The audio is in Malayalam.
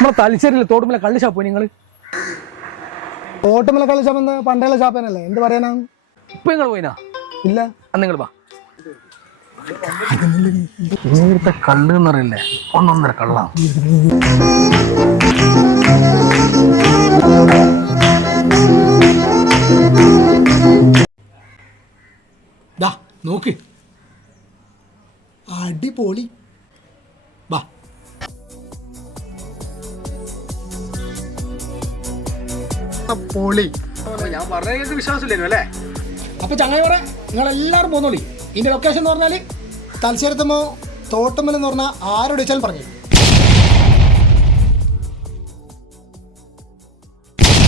നമ്മളെ തലശ്ശേരിയിലെ തോട്ടുമല കള്ളി ഷാപ്പ് പോയി നിങ്ങൾ? തോട്ടുമല കള്ളി ഷാപ്പ് പണ്ടേലെ ഷാപ്പനല്ലേ, എന്ത് പറയാനാ? ഇപ്പൊ നിങ്ങൾ പോയിനാ? ഇല്ല. അന്ന് നിങ്ങൾ വാ. ഇങ്ങനത്തെ കള്ള് എന്ന് പറയില്ലേ, ഒന്നൊന്നര കള്ളാ. നോക്ക്, അടിപൊളി. വാ. പൊളി. ഞാൻ പറഞ്ഞ വിശ്വാസമില്ലല്ലോ അല്ലേ? അപ്പൊ ചങ്ങായി പറയാ, നിങ്ങളെല്ലാവരും പോന്നോളി. ഇതിന്റെ ലൊക്കേഷൻ എന്ന് പറഞ്ഞാൽ തലശ്ശേരത്തുമ്പോ തോട്ടുമല എന്ന് പറഞ്ഞാൽ ആരോട് വെച്ചാലും പറഞ്ഞു.